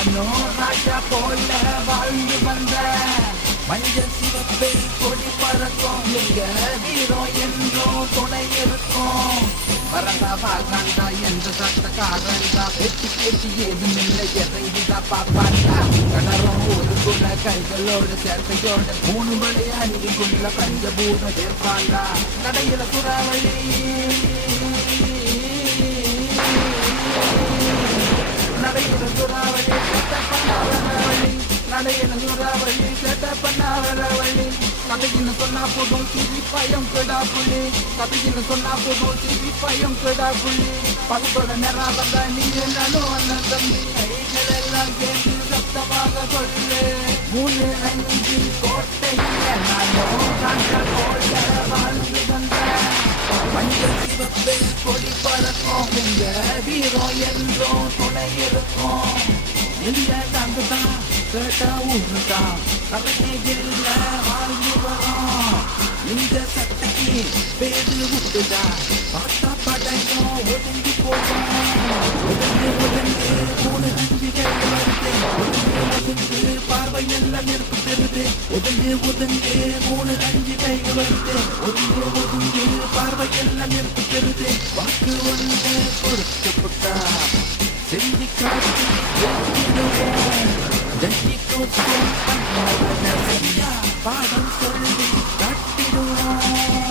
நானும் ராஜா போல வாழ்ந்து வந்த மஞ்சள் சிவப்பே கொடி பறக்கும் எங்க வீரம் என்றும் துணை இருக்கும் வரதா பாக்காண்டா எந்த சட்டக்காரண்டா பெட்டி பேச்சு ஏதும் இல்லை இறங்கிதா பாப்பாண்டா கடறம் ஒரு குல கைகளோட சேர்க்கையோட 3 மணி அணிக்குள்ள பஞ்சபூத சேர்ப்பாண்டா நடையில சுறாவளி நடையில சுறாவளி பண்ணாவளி நடையில சுறாவளி பண்ணாவளி கதையின்னு சொன்னா போதும் சிரிப்பாயம் கெடா புள்ளி கதையின்னு சொன்னா போதும் சிரிப்பாயம் கெடா புள்ளி பதத்தோட நேரம் வந்தா நீ நானும் அண்ணன் தம்பி கைகள் எல்லாம் சேர்ந்து சத்தமாக சொல்லு 3 5 கோட்டையில நானும் ராஜா போல வாழ்ந்து வந்தேன் மஞ்சள் சிவப்பே கொடி பறக்கும் எங்க வீரம் என்றும் துணை இருக்கும் இல்ல தாங்குதான் கேட்டா ஊருதான் கதையே இல்ல வாழ்ந்து வரோம் இந்த சட்டைக்கு பேரு விட்டுதா பார்த்தா படையும் ஒதுங்கி போவோம் ஒதுங்கு 3 5 கைகள் வருது ஒதுங்கு பார்வை எல்லாம் நெருப்பு பெறுது ஒதுங்கு 3 5 கைகள் வருது ஒதுங்கு பார்வை எல்லாம் நெருப்பு பெறுது வாக்கு ஒன்று கொடுத்து புட்டா செஞ்சு காட்டி பாடம் சொல்லி கட்டிடுவோம்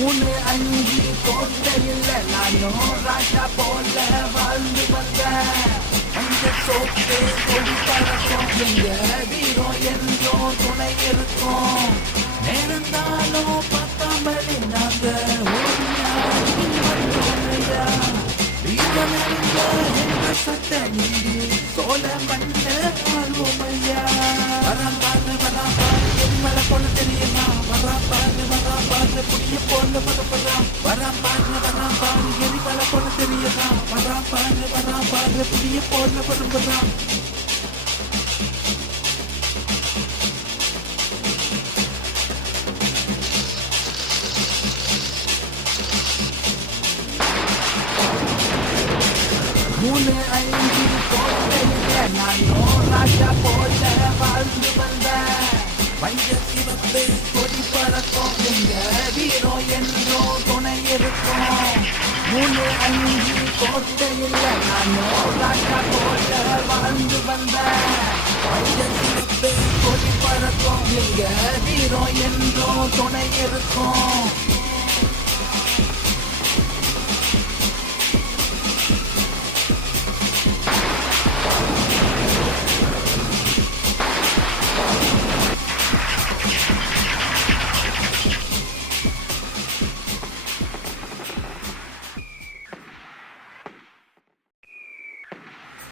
மூணு அஞ்சு கோட்டையில் நானும் ராஜா போல வாழ்ந்து வந்தேன் அந்த சோப்பு கொடி பறக்கும் எங்க வீரம் என்றும் துணை இருக்கும் நேர்ந்தாலும் பத்தாமலே நாங்க வீரம் என்ற சட்ட நீதி சோழ மண்ண ஆழ்வுமையா வராம்பாரு என்மல போல தெரியுமா வராம்பாரு புரிய போல பரப்பலாம் வராம்பாரு எரிமல போல தெரியுமா வராம்பாரு புரிய போல பரப்பலாம் மூணு அஞ்சு கோட்டையில நானும் ராஜா போல வாழ்ந்து வந்தேன் மஞ்சள் சிவப்பே கொடி பறக்கும் எங்க வீரம் என்றும் துணை இருக்கும் 3 5 கோட்டையில் நானும் ராஜா போல வாழ்ந்து வந்தேன் மஞ்சள் சிவப்பே கொடி பறக்கும் எங்க வீரம் என்றும் துணை இருக்கும்